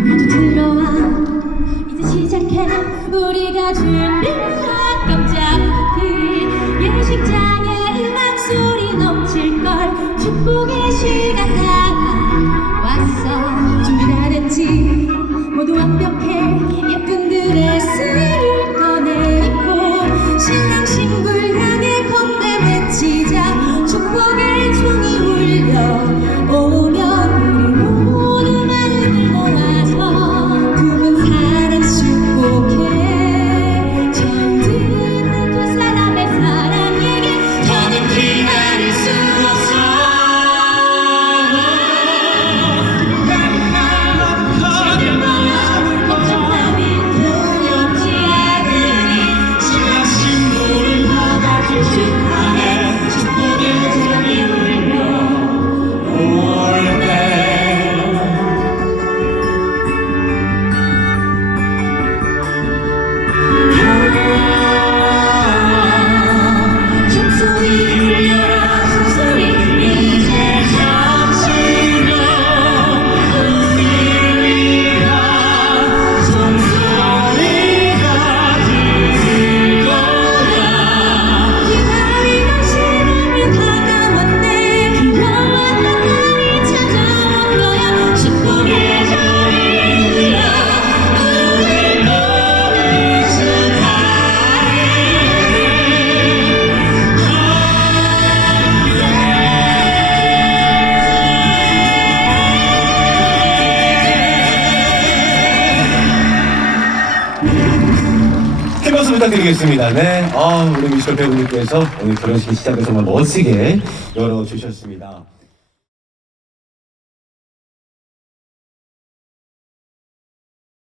모두 들러와. 이제 시작해. 우리가 준비한 깜짝 파티. 예식장에 음악 소리 넘칠걸 축복의 시간 다가왔어. 준비 다 됐지? 모두 완벽해. 부탁드리겠습니다. 네. 아, 우리 뮤지컬 배우님께서 오늘 결혼식 시작을 정말 멋지게 열어주셨습니다.